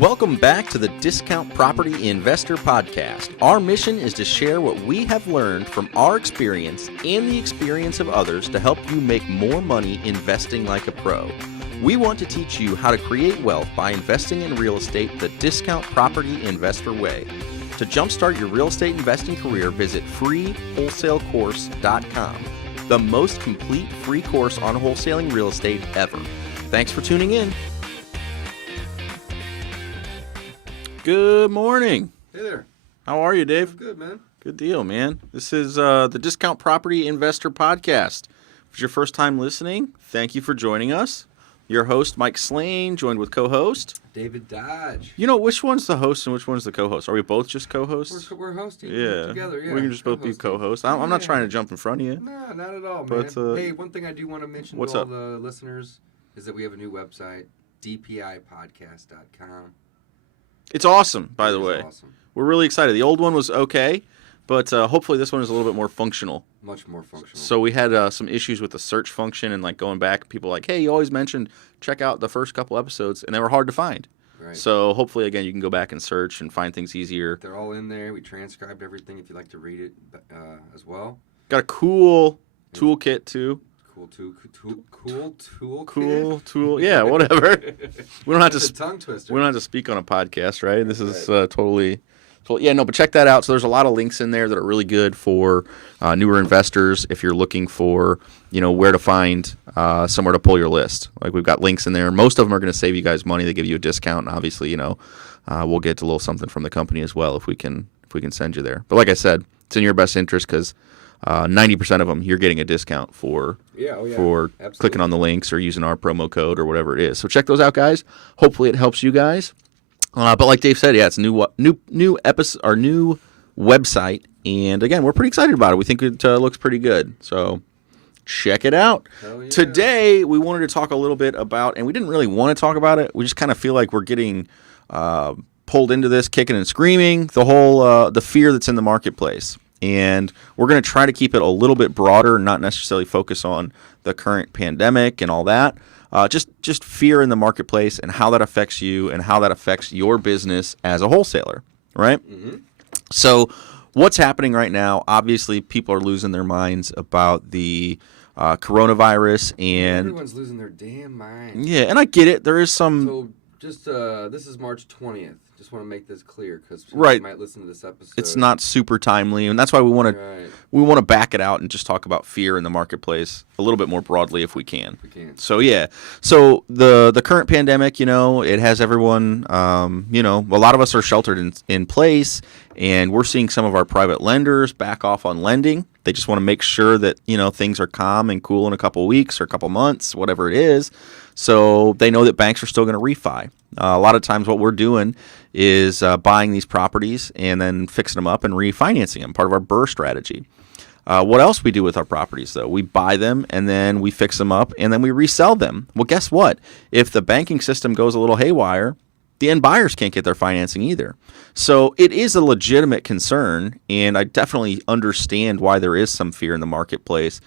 Welcome back to the Discount Property Investor Podcast. Our mission is to share what we have learned from our experience and the experience of others to help you make more money investing like a pro. We want to teach you how to create wealth by investing in real estate the Discount Property Investor way. To jumpstart your real estate investing career, visit freewholesalecourse.com, the most complete free course on wholesaling real estate ever. Thanks for tuning in. Good morning. Hey there. How are you, Dave? I'm good, man. Good deal, man. This is the Discount Property Investor Podcast. If it's your first time listening, thank you for joining us. Your host, Mike Slane, joined with co-host David Dodge. You know, which one's the host and which one's the co-host? Are we both just co-hosts? We're hosting together, yeah. We can just both be co-hosts. I'm not trying to jump in front of you. No, not at all, but, man. Hey, one thing I do want to mention to all the listeners is that we have a new website, dpipodcast.com. It's awesome, by the way. Awesome. We're really excited. The old one was okay, but hopefully this one is a little bit more functional. Much more functional. So we had some issues with the search function and like going back. People were like, hey, you always mentioned check out the first couple episodes, and they were hard to find. Right. So hopefully, again, you can go back and search and find things easier. They're all in there. We transcribed everything if you'd like to read it as well. Got a cool toolkit, too. Cool tool. Yeah, whatever. We don't have to. Tongue twister. We don't have to speak on a podcast, right? This is totally. Yeah, no, but check that out. So there's a lot of links in there that are really good for newer investors if you're looking for, where to find somewhere to pull your list. Like we've got links in there. Most of them are going to save you guys money. They give you a discount, and obviously, we'll get a little something from the company as well if we can send you there. But like I said, it's in your best interest because 90% of them you're getting a discount for Absolutely. clicking on the links or using our promo code or whatever it is. So check those out, guys. Hopefully it helps you guys. But like Dave said, yeah, it's a new episode, our new website, and again, we're pretty excited about it. We think it looks pretty good, so check it out. Hell yeah. Today, we wanted to talk a little bit about, and we didn't really want to talk about it. We just kind of feel like we're getting pulled into this, kicking and screaming. The whole the fear that's in the marketplace, and we're going to try to keep it a little bit broader, not necessarily focus on the current pandemic and all that. Just fear in the marketplace and how that affects you and how that affects your business as a wholesaler, right? Mm-hmm. So what's happening right now, obviously people are losing their minds about the coronavirus. And everyone's losing their damn mind. Yeah, and I get it. There is some... So just, this is March 20th. Just want to make this clear because right. might listen to this episode. It's not super timely, and that's why we want to back it out and just talk about fear in the marketplace a little bit more broadly if we can. So yeah, so the current pandemic, it has everyone. A lot of us are sheltered in place, and we're seeing some of our private lenders back off on lending. They just want to make sure that things are calm and cool in a couple weeks or a couple months, whatever it is. So they know that banks are still going to refi. A lot of times what we're doing is buying these properties and then fixing them up and refinancing them, part of our Brrrr strategy. What else we do with our properties, though? We buy them and then we fix them up and then we resell them. Well, guess what? If the banking system goes a little haywire, the end buyers can't get their financing either. So it is a legitimate concern, and I definitely understand why there is some fear in the marketplace.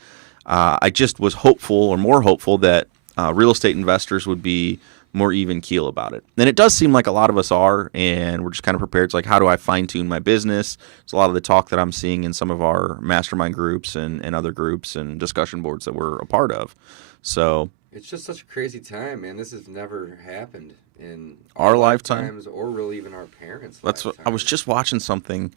I just was more hopeful that real estate investors would be more even keel about it. And it does seem like a lot of us are, and we're just kind of prepared. It's like, how do I fine-tune my business? It's a lot of the talk that I'm seeing in some of our mastermind groups and other groups and discussion boards that we're a part of. So it's just such a crazy time, man. This has never happened in our lifetimes or really even our parents' That's lifetimes. I was just watching something,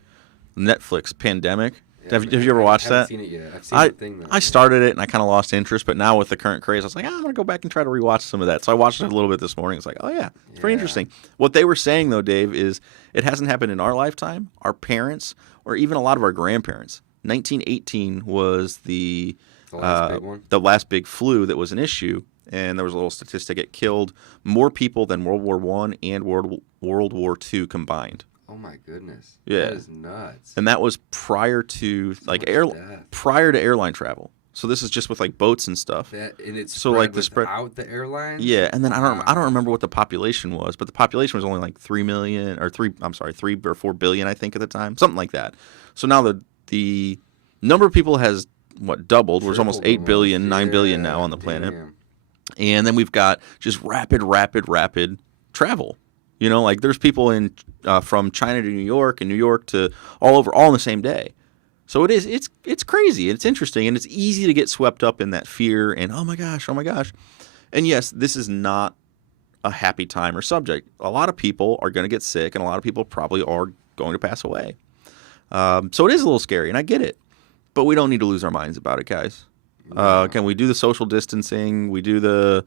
Netflix, Pandemic. Have you ever watched that? I haven't seen it yet. I've seen the thing, though. I started it, and I kind of lost interest, but now with the current craze, I was like, I'm going to go back and try to rewatch some of that. So I watched it a little bit this morning. It's like, oh, yeah, it's pretty interesting. What they were saying, though, Dave, is it hasn't happened in our lifetime, our parents, or even a lot of our grandparents. 1918 was the last big one? The last big flu that was an issue, and there was a little statistic. It killed more people than World War I and World War II combined. Oh my goodness! Yeah, that is nuts. And that was prior to prior to airline travel. So this is just with like boats and stuff. And it's so like the spread out the airlines. Yeah, and then I don't remember what the population was, but the population was only like 3 or 4 billion, I think, at the time, something like that. So now the number of people has doubled. There's almost 8 billion, 9 billion now on the planet, and then we've got just rapid travel. You know, like there's people in from China to New York and New York to all over, all in the same day. So it's crazy. It's interesting, and it's easy to get swept up in that fear and oh my gosh. And yes, this is not a happy time or subject. A lot of people are going to get sick, and a lot of people probably are going to pass away. So it is a little scary, and I get it. But we don't need to lose our minds about it, guys. Can we do the social distancing? We do the,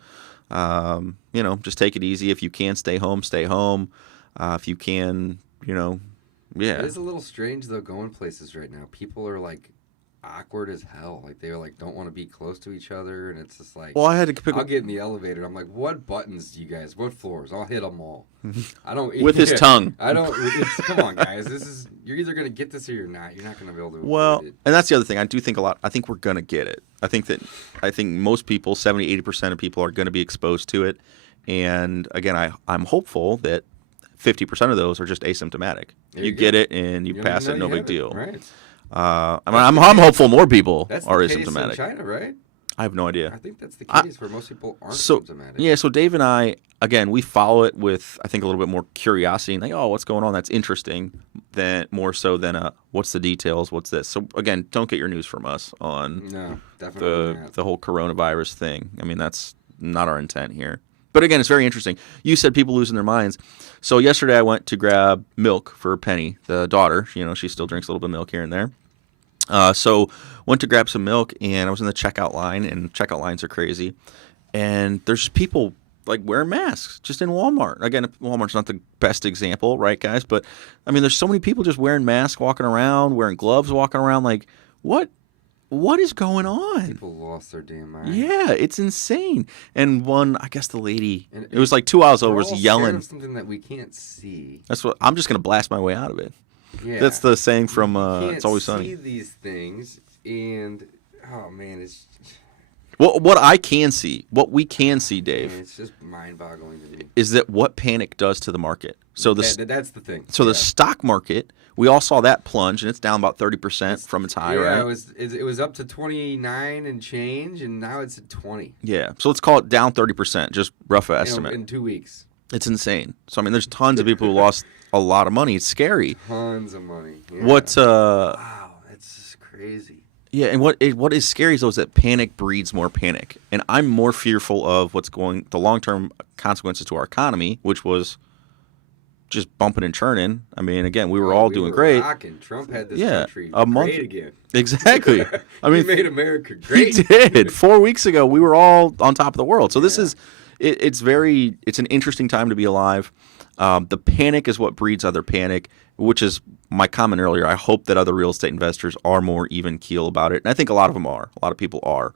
just take it easy. If you can stay home, stay home. If you can, yeah. It is a little strange, though, going places right now. People are, like, awkward as hell. Like, they like don't want to be close to each other, and it's just like, well, I had to I'll get in the elevator. I'm like, what buttons do you guys? What floors? I'll hit them all. I don't with his tongue. I don't. Come on, guys. You're either gonna get this or you're not. You're not gonna be able to. Well, and that's the other thing. I do think a lot. I think we're gonna get it. I think most people, 70-80% of people, are gonna be exposed to it. And again, I'm hopeful that 50% of those are just asymptomatic. You get it and you pass it, no big deal. Right. I'm hopeful more people are asymptomatic. That's the case in China, right? I have no idea. I think that's the case where most people aren't symptomatic. Yeah, so Dave and I, again, we follow it with, I think, a little bit more curiosity and like, oh, what's going on? That's interesting. More so than what's the details? What's this? So again, don't get your news from us on the whole coronavirus thing. I mean, that's not our intent here. But again, it's very interesting. You said people losing their minds. So yesterday I went to grab milk for Penny, the daughter. She still drinks a little bit of milk here and there. So went to grab some milk, and I was in the checkout line, and checkout lines are crazy. And there's people like wearing masks just in Walmart. Again, Walmart's not the best example, right, guys? But I mean, there's so many people just wearing masks, walking around, wearing gloves, walking around. Like, what is going on? People lost their damn mind. Yeah, it's insane. And I guess the lady, it was like 2 hours over, was yelling. Of something that we can't see. That's what I'm just gonna blast my way out of it. Yeah, that's the saying from It's Always Sunny. See these things, and oh man, it's. What I can see, what we can see, Dave, it's just mind-boggling to me, is that what panic does to the market. So that's the thing. So the stock market, we all saw that plunge, and it's down about 30% from its high, right? Yeah, it was up to 29 and change, and now it's at 20. Yeah, so let's call it down 30%, just rough estimate. In 2 weeks. It's insane. So I mean, there's tons of people who lost a lot of money. It's scary. Tons of money. Yeah. Wow, that's just crazy. Yeah, and what is scary is that panic breeds more panic, and I'm more fearful of the long-term consequences to our economy, which was just bumping and churning. I mean, again, we were all doing great. Rocking. Trump had this country great again. Exactly. I mean, he made America great. He did. 4 weeks ago, we were all on top of the world. So this is it's an interesting time to be alive. The panic is what breeds other panic, which is my comment earlier. I hope that other real estate investors are more even keel about it. And I think a lot of them are. A lot of people are.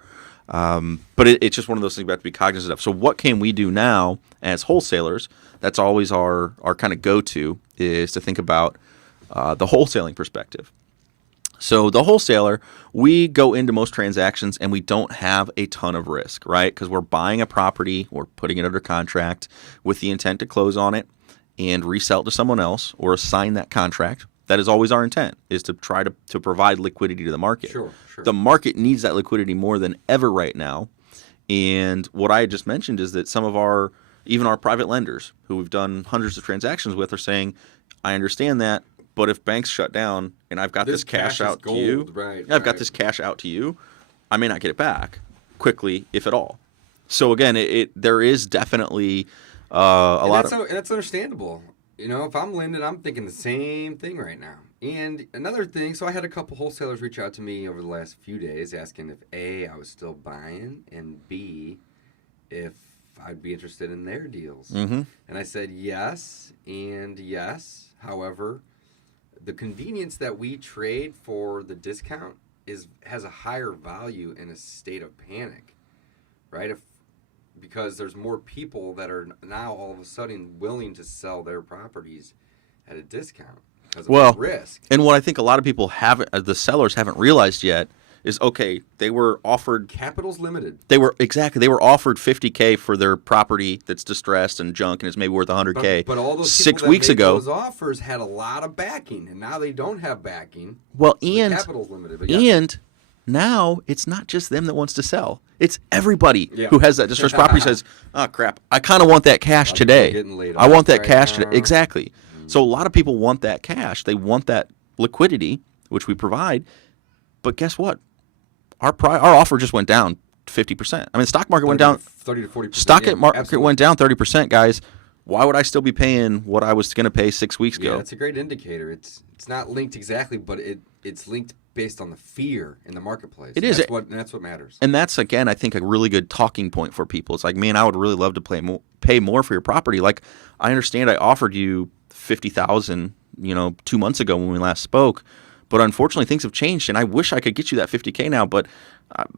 But it's just one of those things we have to be cognizant of. So what can we do now as wholesalers? That's always our kind of go-to, is to think about the wholesaling perspective. So the wholesaler, we go into most transactions and we don't have a ton of risk, right? Because we're buying a property, we're putting it under contract with the intent to close on it and resell it to someone else or assign that contract. That is always our intent, is to try to provide liquidity to the market. Sure. The market needs that liquidity more than ever right now. And what I just mentioned is that some of even our private lenders, who we've done hundreds of transactions with, are saying, I understand that, but if banks shut down and I've got this cash out to you, I've got this cash out to you, I may not get it back quickly, if at all. So again, there is definitely a lot of... And that's understandable. If I'm lending, I'm thinking the same thing right now. And another thing, so I had a couple wholesalers reach out to me over the last few days asking if A, I was still buying, and B, if I'd be interested in their deals. Mm-hmm. And I said yes and yes. However, the convenience that we trade for the discount has a higher value in a state of panic, right? Because there's more people that are now all of a sudden willing to sell their properties at a discount because of risk. And what I think a lot of people the sellers haven't realized yet is, okay, they were offered... Capital's limited. They were offered $50K for their property that's distressed and junk and it's maybe worth $100K. But all those 6 weeks ago, those offers had a lot of backing, and now they don't have backing. Well, so the capital's limited. But and Now it's not just them that wants to sell. It's everybody Yeah. who has that distressed property says, "Oh crap, I kind of want that cash today. I want that cash today." Exactly. So a lot of people want that cash. They want that liquidity, which we provide. But guess what? Our offer just went down 50%. I mean, the stock market went down 30 to 40%. Stock market went down 30%, guys. Why would I still be paying what I was going to pay 6 weeks ago? Yeah, it's a great indicator. It's not linked exactly, but it's linked based on the fear in the marketplace. It is. That's what matters. And that's, again, I think a really good talking point for people. It's like, man, I would really love to pay more for your property. Like, I understand I offered you $50,000, 2 months ago when we last spoke, but unfortunately things have changed, and I wish I could get you that $50K now. But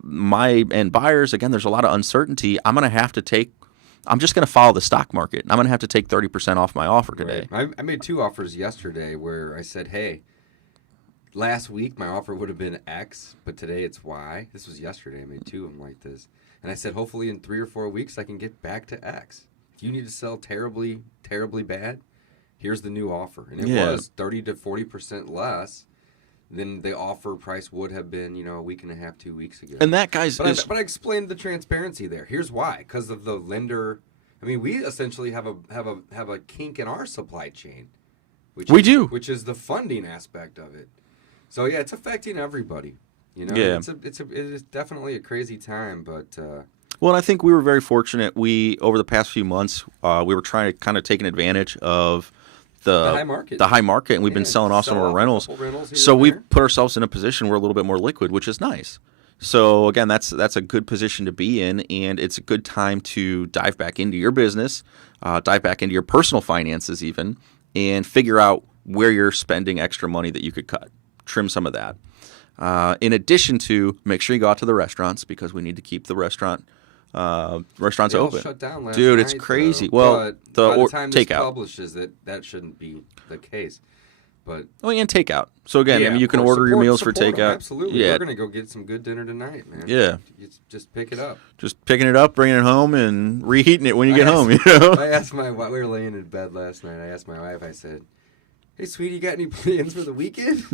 and buyers, again, there's a lot of uncertainty. I'm just going to follow the stock market. I'm going to have to take 30% off my offer today. Right. I made 2 offers yesterday where I said, hey, last week my offer would have been X, but today it's Y. This was yesterday. I made 2 of them like this. And I said, hopefully in 3 or 4 weeks I can get back to X. If you need to sell terribly, terribly bad, here's the new offer. And it was 30 to 40% less than the offer price would have been, a week and a half, 2 weeks ago. And that, guys, but I explained the transparency there. Here's why: because of the lender. I mean, we essentially have a kink in our supply chain, which is the funding aspect of it. So yeah, it's affecting everybody. Yeah. It is definitely a crazy time, but. Well, and I think we were very fortunate. Over the past few months, we were trying to kind of take an advantage of the high market, and we've been selling off some of our rentals. So we've put ourselves in a position where we're a little bit more liquid, which is nice. So again, that's a good position to be in, and it's a good time to dive back into your business, dive back into your personal finances even, and figure out where you're spending extra money that you could cut, trim some of that. In addition to make sure you go out to the restaurants, because we need to keep the restaurants they open. All shut down last Dude, night, it's crazy. Well, by the time this takeout publishes that shouldn't be the case. But and takeout. So again, you can order your meals for takeout. Them, absolutely. Yeah. We're gonna go get some good dinner tonight, man. Yeah. Just pick it up. Just picking it up, bringing it home, and reheating it when you get home. I asked my wife. We were laying in bed last night. I asked my wife. I said, "Hey, sweetie, you got any plans for the weekend?"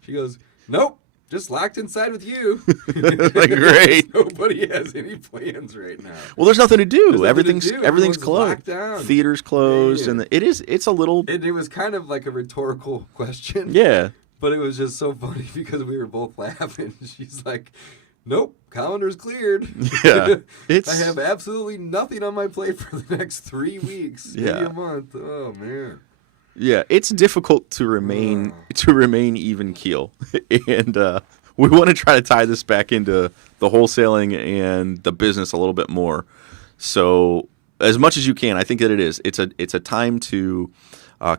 She goes, "Nope. Just locked inside with you." Like, great. Nobody has any plans right now. Well, there's nothing to do. Everything's closed. Locked down. Theaters closed, and it's a little. It was kind of like a rhetorical question. Yeah. But it was just so funny because we were both laughing. She's like, "Nope, calendar's cleared. Yeah. I have absolutely nothing on my plate for the next 3 weeks, maybe a month." Oh man. Yeah, it's difficult to remain even keel, and we want to try to tie this back into the wholesaling and the business a little bit more. So, as much as you can, I think that it is. It's a time to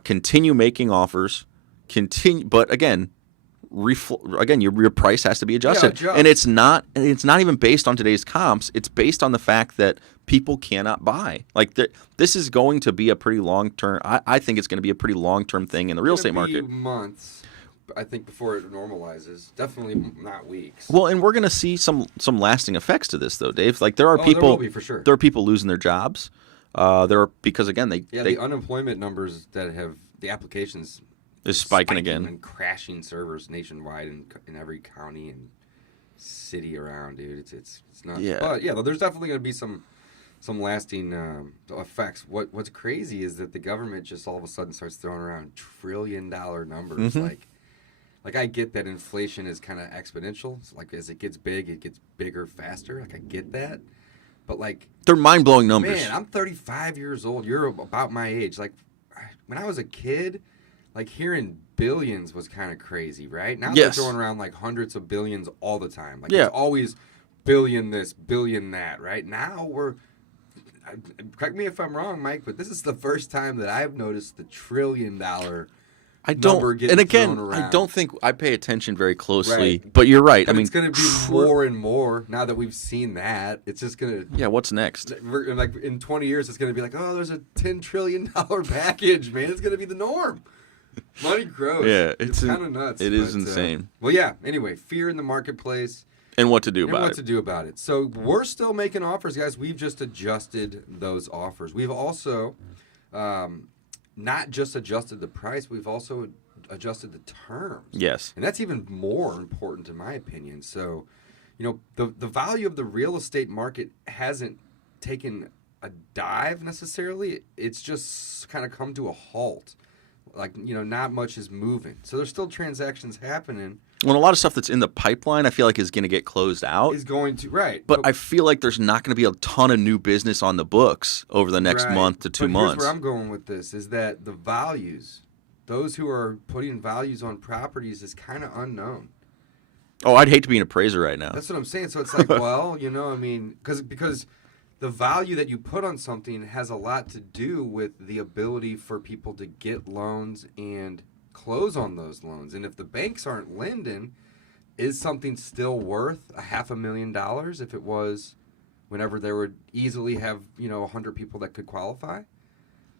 continue making offers, but again, your price has to be adjusted, and it's not even based on today's comps. It's based on the fact that people cannot buy. Like this is going to be a pretty long term. I think it's going to be a pretty long term thing in the real estate market. Months, I think, before it normalizes. Definitely not weeks. Well, and we're going to see some lasting effects to this, though, Dave. Like there are people. There will be, for sure. There are people losing their jobs. Because again the unemployment numbers that have the applications is spiking again and crashing servers nationwide in every county and city around, dude. It's not. Yeah. But yeah, there's definitely going to be some lasting effects. What's crazy is that the government just all of a sudden starts throwing around $1 trillion numbers. Mm-hmm. Like I get that inflation is kind of exponential. So like as it gets big, it gets bigger faster. Like I get that. But like they're mind-blowing numbers. Man, I'm 35 years old. You're about my age. Like when I was a kid, like hearing billions was kind of crazy, right? Now they're throwing around like hundreds of billions all the time. Like it's always billion this, billion that, right? Now correct me if I'm wrong, Mike, but this is the first time that I've noticed the $1 trillion number getting thrown around. I don't think I pay attention very closely, but you're right. But it's going to be more and more now that we've seen that. It's just going to... Yeah, what's next? Like in 20 years, it's going to be like, oh, there's a $10 trillion package, man. It's going to be the norm. Money grows. Yeah, it's kind of nuts. It is insane. Well, yeah, anyway, fear in the marketplace. And what to do about it. So we're still making offers, guys. We've just adjusted those offers. We've also not just adjusted the price, we've also adjusted the terms. Yes. And that's even more important in my opinion. So the value of the real estate market hasn't taken a dive necessarily. It's just kind of come to a halt. Like, not much is moving. So there's still transactions happening. Well, a lot of stuff that's in the pipeline, I feel like, is going to get closed out. Is going to, right. But I feel like there's not going to be a ton of new business on the books over the next month to 2 months. Here's where I'm going with this, is that the values, those who are putting values on properties, is kind of unknown. Oh, I'd hate to be an appraiser right now. That's what I'm saying. So it's like, well, because the value that you put on something has a lot to do with the ability for people to get loans and close on those loans. And if the banks aren't lending, is something still worth $500,000 if it was whenever there would easily have 100 people that could qualify?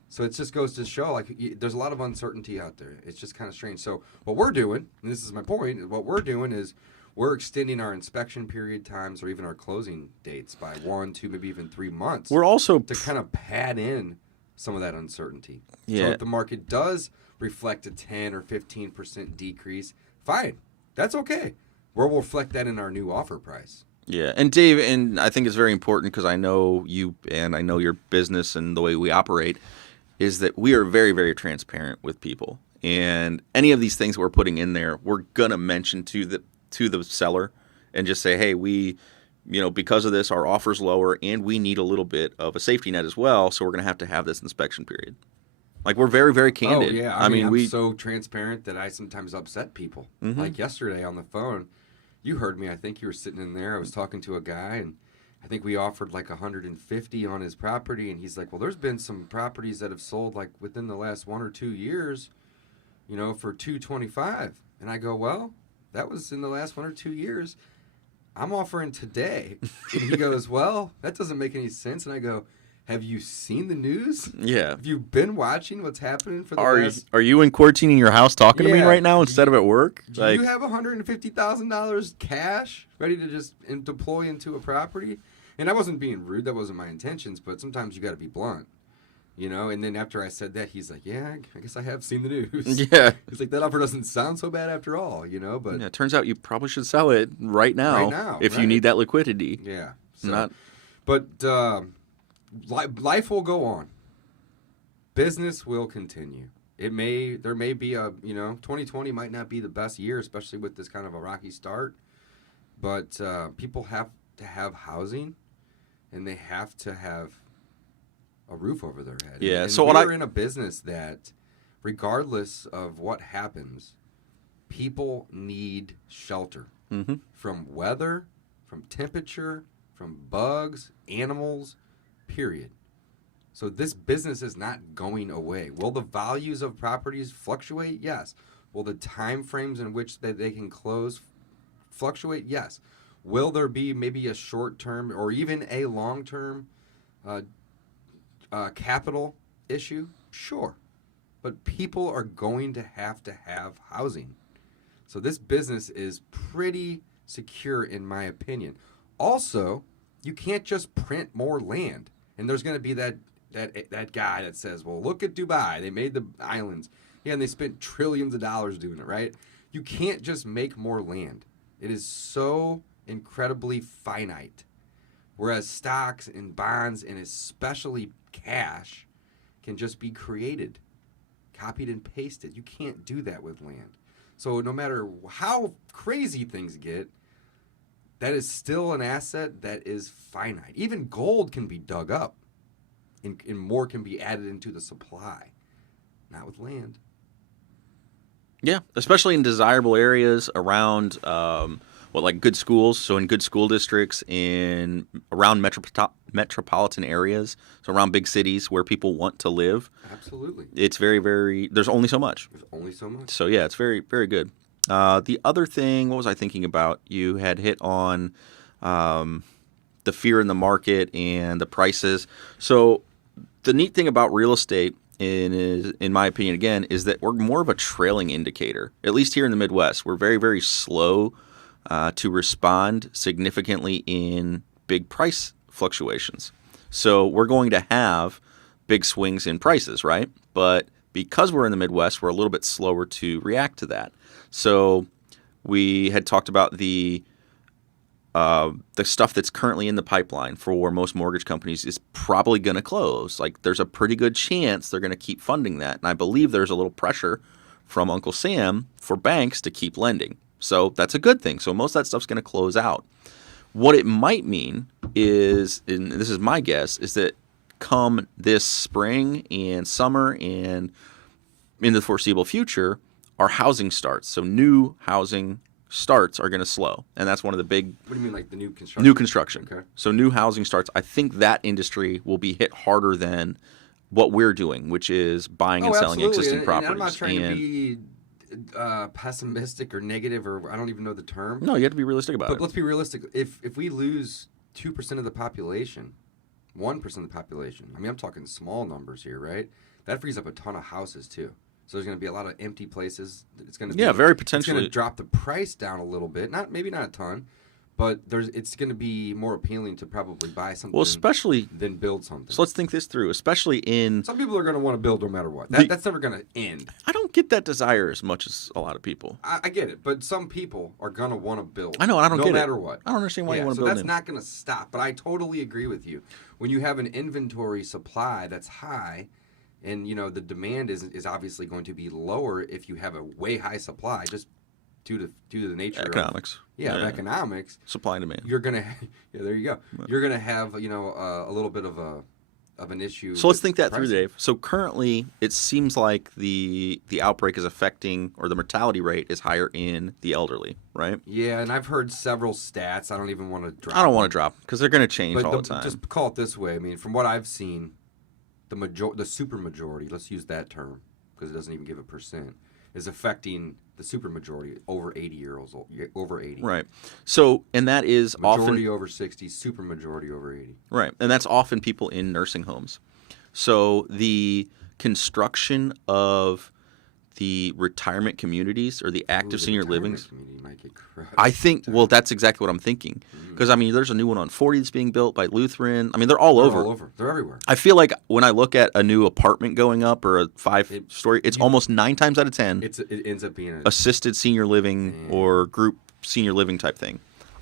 So it just goes to show, like, there's a lot of uncertainty out there. It's just kind of strange. So what we're doing, and this is my point, what we're doing is we're extending our inspection period times or even our closing dates by 1, 2, maybe even 3 months. We're also to kind of pad in some of that uncertainty. Yeah. So if the market does reflect a 10 or 15% decrease, fine. That's okay. We'll reflect that in our new offer price. Yeah, and Dave, and I think it's very important because I know you and I know your business and the way we operate is that we are very, very transparent with people. And any of these things we're putting in there, we're going to mention to the seller and just say, hey, we, because of this, our offer's lower and we need a little bit of a safety net as well. So we're going to have this inspection period. Like, we're very, very candid. Oh, yeah. I mean, I'm so transparent that I sometimes upset people. Mm-hmm. Like yesterday on the phone, you heard me. I think you were sitting in there. I was talking to a guy, and I think we offered like 150 on his property. And he's like, well, there's been some properties that have sold like within the last 1 or 2 years, for 225. And I go, well, that was in the last 1 or 2 years. I'm offering today. And he goes, well, that doesn't make any sense. And I go, have you seen the news? Yeah. Have you been watching what's happening for the last... Are you in quarantine in your house talking to me right now instead of at work? Do you have $150,000 cash ready to just deploy into a property? And I wasn't being rude. That wasn't my intentions. But sometimes you got to be blunt. And then after I said that, he's like, yeah, I guess I have seen the news. Yeah. He's like, that offer doesn't sound so bad after all, but... Yeah, it turns out you probably should sell it right now if you need that liquidity. Yeah. But life will go on. Business will continue. There may be 2020 might not be the best year, especially with this kind of a rocky start. But people have to have housing, and they have to have a roof over their head. Yeah. And so we're in a business that, regardless of what happens, people need shelter from weather, from temperature, from bugs, animals, period. So this business is not going away. Will the values of properties fluctuate? Yes. Will the time frames in which they can close fluctuate? Yes. Will there be maybe a short-term or even a long-term capital issue? Sure. But people are going to have housing. So this business is pretty secure, in my opinion. Also, you can't just print more land. And there's going to be that guy that says, well, look at Dubai. They made the islands. Yeah, and they spent trillions of dollars doing it, right? You can't just make more land. It is so incredibly finite. Whereas stocks and bonds, and especially cash, can just be created, copied and pasted. You can't do that with land. So no matter how crazy things get, that is still an asset that is finite. Even gold can be dug up, and more can be added into the supply. Not with land. Yeah, especially in desirable areas around, like good schools. So in good school districts, around metropolitan areas, so around big cities where people want to live. Absolutely. It's very, very, there's only so much. There's only so much. So yeah, it's very, very good. The other thing, what was I thinking about? You had hit on the fear in the market and the prices. So the neat thing about real estate, in my opinion, again, is that we're more of a trailing indicator. At least here in the Midwest, we're very, very slow to respond significantly in big price fluctuations. So we're going to have big swings in prices, right? But because we're in the Midwest, we're a little bit slower to react to that. So we had talked about the the stuff that's currently in the pipeline for most mortgage companies is probably going to close. Like there's a pretty good chance they're going to keep funding that. And I believe there's a little pressure from Uncle Sam for banks to keep lending. So that's a good thing. So most of that stuff's going to close out. What it might mean is, and this is my guess, is that come this spring and summer and in the foreseeable future, our housing starts. So new housing starts are going to slow. And that's one of the big... What do you mean, like the new construction? New construction. Okay. So new housing starts. I think that industry will be hit harder than what we're doing, which is buying and selling existing properties. And I'm not trying to be pessimistic or negative, or I don't even know the term. No, you have to be realistic about it. But let's be realistic. If we lose 2% of the population, 1% of the population, I mean, I'm talking small numbers here, right? That frees up a ton of houses too. So there's going to be a lot of empty places. It's going to be, very potentially. It's going to drop the price down a little bit. Maybe not a ton, but it's going to be more appealing to probably buy something. Well, especially than build something. So let's think this through. Especially in some people are going to want to build no matter what. That's never going to end. I don't get that desire as much as a lot of people. I get it, but some people are going to want to build. I know. I don't get it. No matter what. I don't understand why you want to build. So that's not going to stop. But I totally agree with you. When you have an inventory supply that's high. And, you know, the demand is obviously going to be lower if you have a way high supply, just due to the nature economics. Of economics. Supply and demand. You're going to, there you go. You're going to have, you know, a little bit of an issue. So let's think that through, Dave. So currently it seems like the outbreak is affecting, or the mortality rate is higher in the elderly, right? Yeah, and I've heard several stats. I don't even want to drop. I don't want to drop because they're going to change all the time. Just call it this way. I mean, from what I've seen, the super majority, let's use that term because it doesn't even give a percent, is affecting the super majority over 80 years old, over 80. Right. So, and that is majority often over 60, super majority over 80. Right. And that's often people in nursing homes. So the construction of the retirement communities or the active senior livings, I think, well, that's exactly what I'm thinking. Because, I mean, there's a new one on 40 that's being built by Lutheran. I mean, they're all over. They're everywhere. I feel like when I look at a new apartment going up or a 5-story, it's almost 9 times out of 10 it ends up being assisted senior living or group senior living type thing.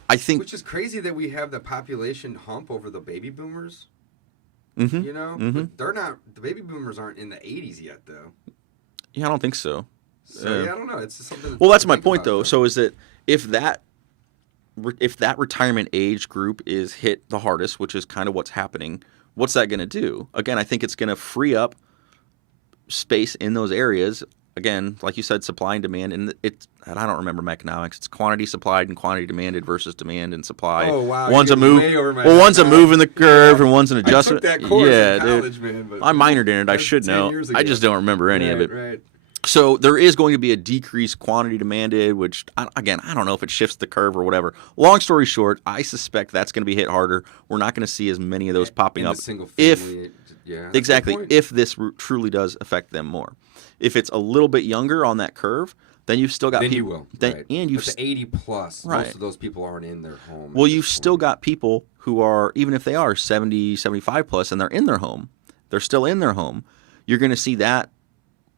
I think, which is crazy that we have the population hump over the baby boomers. Mm-hmm, you know, but they're not. The baby boomers aren't in the 80s yet, though. Yeah, I don't think so. So yeah, I don't know. It's just something. Well, that's my point, though. So is that if that retirement age group is hit the hardest, which is kind of what's happening, what's that going to do? Again, I think it's going to free up space in those areas. Again, like you said, supply and demand, and I don't remember economics. It's quantity supplied and quantity demanded versus demand and supply. Oh wow! One's a move. Well, one's a move in the curve, and one's an adjustment. I took that course in college, man. But I minored in it. I should know. I just don't remember any of it. Right. So there is going to be a decreased quantity demanded, which, again, I don't know if it shifts the curve or whatever. Long story short, I suspect that's going to be hit harder. We're not going to see as many of those popping up. Single family, exactly, if this truly does affect them more. If it's a little bit younger on that curve, then you've still got people. You will. Right. And you've the 80 plus, right. Most of those people aren't in their home. Well, you've still got people who are, even if they are 70, 75 plus, and they're in their home, they're still in their home. You're going to see that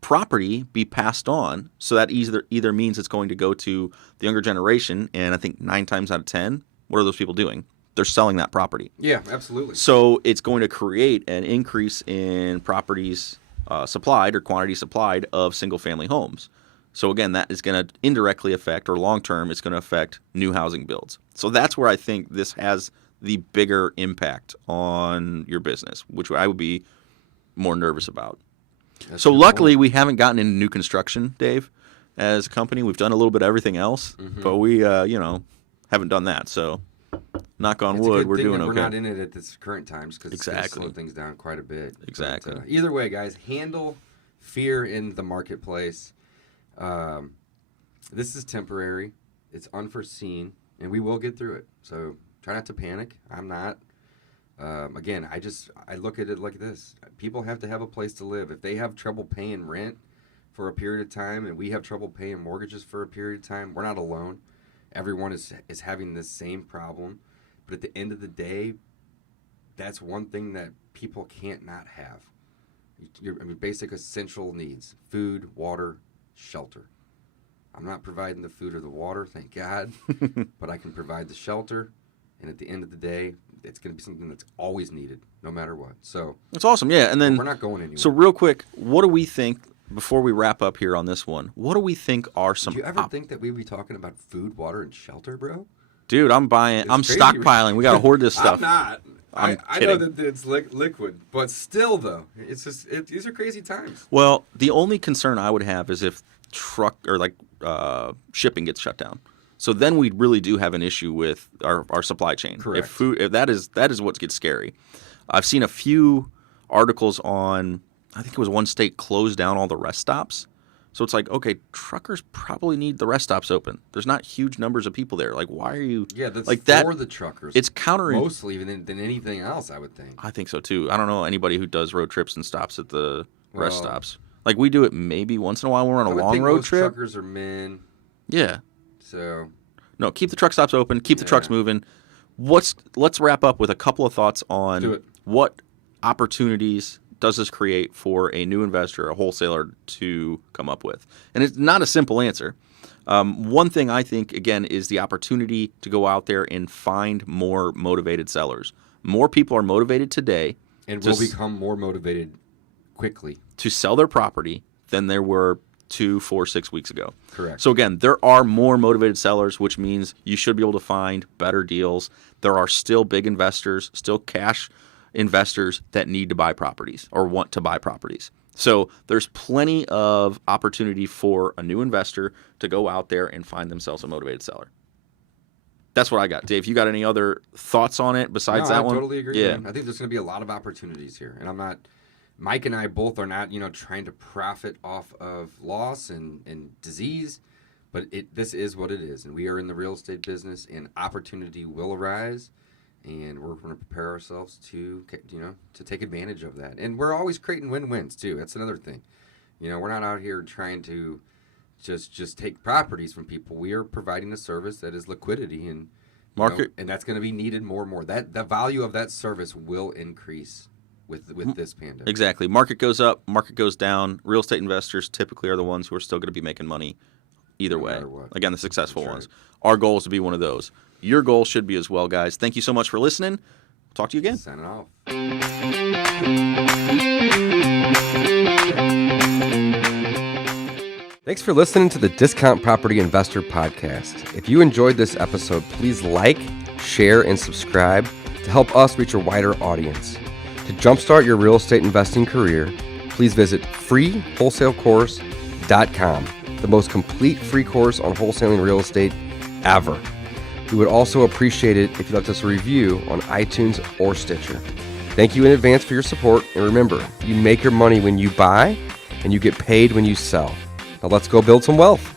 property be passed on. So that either means it's going to go to the younger generation, and I think 9 times out of 10, what are those people doing? They're selling that property. Yeah, absolutely. So it's going to create an increase in properties supplied or quantity supplied of single-family homes. So again, that is going to indirectly affect, or long-term, it's going to affect new housing builds. So that's where I think this has the bigger impact on your business, which I would be more nervous about. That's so luckily, we haven't gotten into new construction, Dave, as a company. We've done a little bit of everything else, but we, haven't done that. So knock on wood, we're doing okay. We're not in it at this current times because it's going to slow things down quite a bit. Exactly. But, either way, guys, handle fear in the marketplace. This is temporary. It's unforeseen, and we will get through it. So try not to panic. I'm not. Again, I look at it like this. People have to have a place to live. If they have trouble paying rent for a period of time and we have trouble paying mortgages for a period of time, we're not alone. Everyone is having this same problem. But at the end of the day, that's one thing that people can't not have. Basic essential needs: food, water, shelter. I'm not providing the food or the water, thank God, but I can provide the shelter. And at the end of the day, it's going to be something that's always needed, no matter what. So that's awesome. Yeah, and then we're not going anywhere. So real quick, what do we think before we wrap up here on this one? What do we think are some? Do you ever think that we'd be talking about food, water, and shelter, bro? Dude, I'm buying. I'm stockpiling. We got to hoard this stuff. I'm not. I know that it's liquid, but still, though, it's just these are crazy times. Well, the only concern I would have is if shipping gets shut down. So then we really do have an issue with our supply chain. Correct. If that is what gets scary. I've seen a few articles on, I think it was one state closed down all the rest stops. So it's like, okay, truckers probably need the rest stops open. There's not huge numbers of people there. Like, why are you? Yeah, that's like for the truckers. It's countering mostly than anything else, I would think. I think so too. I don't know anybody who does road trips and stops at the rest stops. Like we do it maybe once in a while when we're on a long road trip. Truckers are men. Yeah. So. No, keep the truck stops open. Keep the trucks moving. Let's wrap up with a couple of thoughts on what opportunities does this create for a new investor, a wholesaler, to come up with? And it's not a simple answer. One thing I think, again, is the opportunity to go out there and find more motivated sellers. More people are motivated today. And will become more motivated quickly. To sell their property than there were 2, 4, 6 weeks ago. Correct. So again, there are more motivated sellers, which means you should be able to find better deals. There are still big investors, still cash investors that need to buy properties or want to buy properties. So there's plenty of opportunity for a new investor to go out there and find themselves a motivated seller. That's what I got. Dave, you got any other thoughts on it besides that one? I totally agree. Yeah. Man. I think there's going to be a lot of opportunities here. And I'm not, Mike and I both are not, trying to profit off of loss and disease, but this is what it is. And we are in the real estate business, and opportunity will arise. And we're going to prepare ourselves to take advantage of that. And we're always creating win-wins too. That's another thing. We're not out here trying to just take properties from people. We are providing a service that is liquidity and market, and that's going to be needed more and more. That the value of that service will increase with this pandemic. Exactly. Market goes up, market goes down. Real estate investors typically are the ones who are still going to be making money either way. Again, the successful ones. Our goal is to be one of those. Your goal should be as well, guys. Thank you so much for listening. Talk to you again. Signing off. Thanks for listening to the Discount Property Investor Podcast. If you enjoyed this episode, please like, share, and subscribe to help us reach a wider audience. To jumpstart your real estate investing career, please visit freewholesalecourse.com, the most complete free course on wholesaling real estate ever. We would also appreciate it if you left us a review on iTunes or Stitcher. Thank you in advance for your support, and remember, you make your money when you buy, and you get paid when you sell. Now let's go build some wealth.